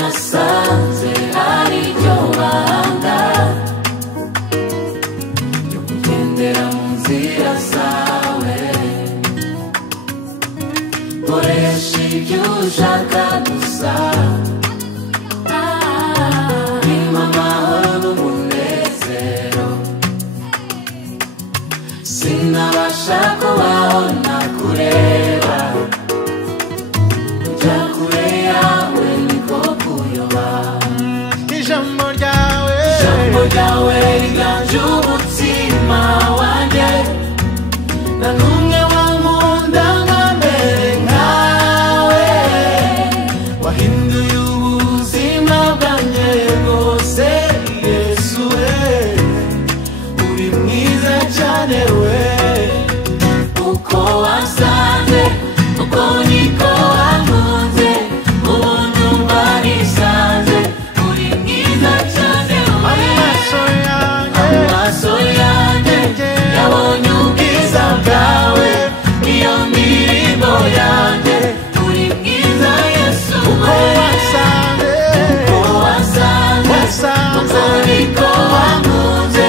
nasanze ari ryo banga ryo kugendera mu nzira zawe. Koresha ibyo ushaka gusa, bimpa amahoro n'umunezero. Sinabasha kubaho nakureba, kujya kure yawe niko kuyoba. Ijambo ryawe riganje umutima wanjye, nta n'umwe wankunda nka mbere nkawe. Wahinduye ubuzima bwanjye bwose, Yesu we, uri mwiza cyane we. Uko wasanze uko niko wankunze, ubuntu barisanze, uri mwiza cyane we. Amaso yanjye yabonye ubwiza bwawe, niyo mirimo yanjye, uri mwiza Yesu we. Uko wasanze uko niko wankunze,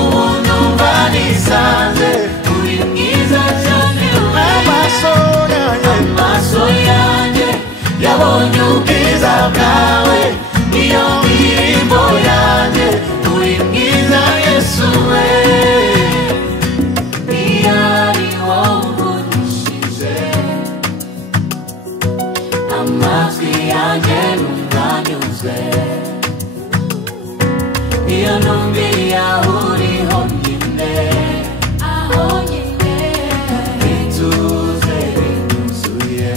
ubuntu barisanze, uri mwiza cyane we. Amaso yanjye yabonye ubwiza bwawe, niyo mirimo yanjye, uri mwiza Yesu we. Iyo ari wowe uvugishije, amatwi yanjye numva anyuzwe. Iyo numviriye aho uri honyine, ituze rinuzuye.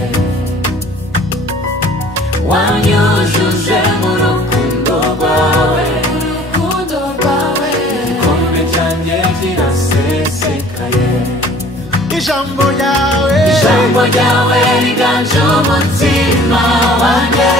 Wanyujuje mu rukundo rwawe, igikombe cyanjye kirasesekaye. Ijambo ryawe riganje umutima wanjye,